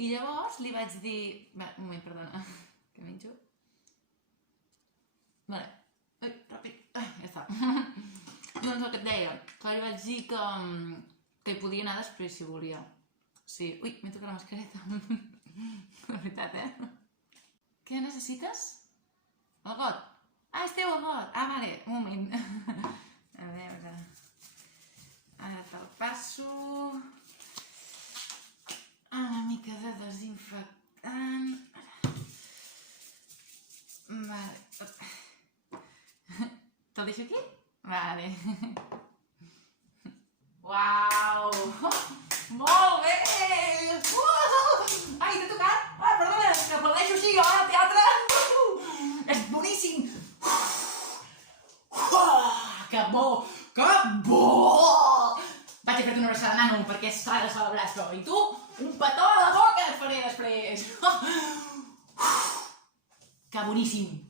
I llavors li vaig dir... Un moment, perdona, que menjo. Vale. Ui, ràpid. Ja està. Doncs el que et deia, clar, li vaig dir que hi podia anar després si volia. Sí. Ui, m'he tocat la mascareta. La veritat, Què necessites? El got? Ah, és teu el got! Ah, vale, un moment. A veure... Ara te'l passo... Una mica de desinfectant... Vale... Te'l deixo aquí? Vale... Uau! Molt bé! Ai, t'he tocat! Ah, perdona, que aplaudeixo així jo al teatre! És boníssim! Que bo! Que bo! Vaig a fer-te una abraçada, nano, perquè s'ha de celebrar això. I tu, un petó a la boca et faré després! Que boníssim!